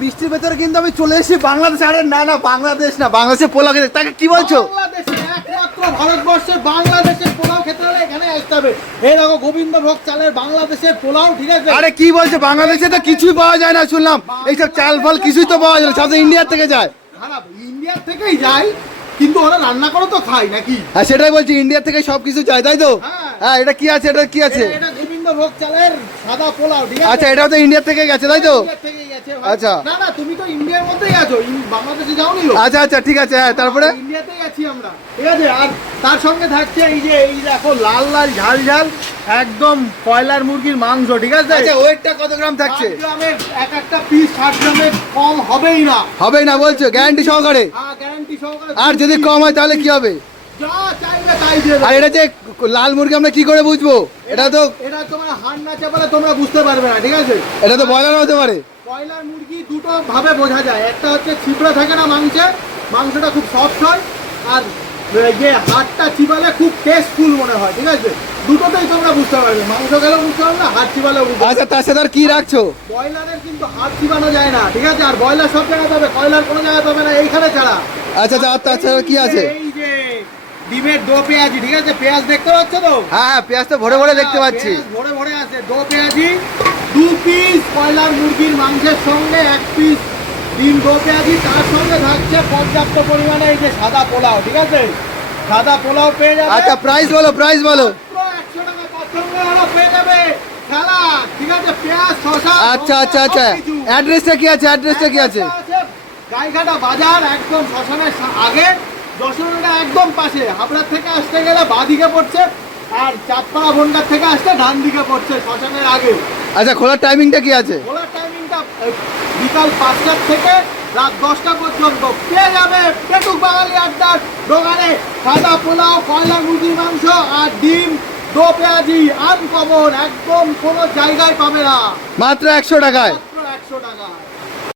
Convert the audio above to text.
বৃষ্টির ভেতরে কিন্তু আমি চলে এসেছি বাংলাদেশ। আরে না না, বাংলাদেশ না, বাংলাদেশে পোলাও খেতে। তাকে কি বলছো? বাংলাদেশে একমাত্র ভারতবর্ষের বাংলাদেশের পোলাও খেতে হলে এখানে আসতে হবে। এই দেখো গোবিন্দভোগ চালের বাংলাদেশের পোলাও, ঠিক আছে? আরে কি বলছো, বাংলাদেশে তো কিছুই পাওয়া যায় না শুনলাম। এইসব চাল ফাল কিছুই তো পাওয়া যায় না, সব তো ইন্ডিয়ার থেকে যায়। খারাপ, ইন্ডিয়ার থেকেই যায়, কিন্তু ওরা রান্না করে তো খায় নাকি? হ্যাঁ সেটাই বলছি, ইন্ডিয়া থেকে সবকিছু যায়, তাই তো? হ্যাঁ। হ্যাঁ, এটা কি আছে, এটা কি আছে? এটা গোবিন্দভোগ চালের সাদা পোলাও, ঠিক আছে? আচ্ছা, এটাও তো ইন্ডিয়া থেকে গেছে, তাই তো? ইন্ডিয়ার থেকেই গেছে ভাই। আচ্ছা। না না, তুমি তো ইন্ডিয়ার মধ্যেই আছো, বাংলাদেশে যাওনি তো? আচ্ছা আচ্ছা, ঠিক আছে। হ্যাঁ, তারপরে? ইন্ডিয়াতেই আছি আমরা, ঠিক আছে? আর তার সঙ্গে থাকছে এই যে, এই দেখো লাল লাল ঝাল ঝাল একদম কয়লার মুরগির মাংস, ঠিক আছে? আচ্ছা, ওয়েটটা কত গ্রাম থাকছে? 60 গ্রামের এক একটা পিস 60 গ্রামের কম হবেই না। হবেই না বলছো, গ্যারান্টি সহকারে? হ্যাঁ, গ্যারান্টি সহকারে। আর যদি কম হয় তাহলে কি হবে? যা চাইবে তাই দিয়ে দেবো। আর এটা যে লাল মুরগি আমরা কি করে বুঝবো? এটা তো তোমার হাড় নাচে বলে তোমরা বুঝতে পারবে না, ঠিক আছে? এটা তো ব্রয়লার হতে পারে। কয়লার মুরগি দুটো ভাবে বোঝা যায়। একটা হচ্ছে ছিপড়া থাকে না মাংসে, মাংসটা খুব সফট হয়, আর যে হাড়টা চিবালে খুব টেস্টফুল মনে হয়, ঠিক আছে? দুটোতেই তোমরা বুঝতে পারবে, মাংস গেলেও বুঝতে পারবে না, হাড় চিবালেও বুঝতে পারবে। আচ্ছা, তার সাথে আর কি রাখছো? ব্রয়লারের কিন্তু হাড় চিবানো যায় না, ঠিক আছে? আর ব্রয়লার সব জায়গায় পাবে, কয়লার কোনো জায়গায় পাবে না, এইখানে ছাড়া। আচ্ছা আচ্ছা, আর তাছাড়া কি আছে? এই যে ডিমের দো পেঁয়াজি, ঠিক আছে? পেঁয়াজ দেখতে পাচ্ছ তো? হ্যাঁ হ্যাঁ, পেঁয়াজ তো ভরে ভরে দেখতে পাচ্ছি। পেঁয়াজ ভরে ভরে আছে। দো পেঁয়াজি 2 পিস কয়লার মুরগির মাংসের সঙ্গে 1 পিস ডিম দো পেঁয়াজি, তার সঙ্গে থাকছে পর্যাপ্ত পরিমাণে এই যে সাদা পোলাও, ঠিক আছে? সাদা পোলাও পেয়ে যাবে। আচ্ছা, প্রাইস বলো, প্রাইস বলো। মাত্র 100 টাকা, পছন্দ হলো পেয়ে যাবে সালাদ, ঠিক আছে? পেঁয়াজ, শসা। আচ্ছা আচ্ছা আচ্ছা, অ্যাড্রেসটা কি আছে? অ্যাড্রেসটা কি আছে? গাইঘাটা বাজার, একদম শ্মশানের আগে, যশোরের একদম পাশে। হাবড়ার থেকে আসতে গেলে বাঁদিকে পড়ছে, আর চাঁদপাড়া ভন্ডার থেকে আসতে ডান দিকে পড়ছে, শ্মশানের আগে। আচ্ছা, খোলার টাইমিংটা কি আছে? খোলার টাইমিংটা বিকাল 5টার থেকে রাত 10টা পর্যন্ত। পেয়ে যাবে পেটুক বাঙালি আড্ডার দোকানে সাদা পোলাও, কয়লার মুরগির মাংস আর ডিম দো পেঁয়াজি, আনকমন, একদম কোনো জায়গায় পাবে না, মাত্র 100 টাকায়। মাত্র 100 টাকা।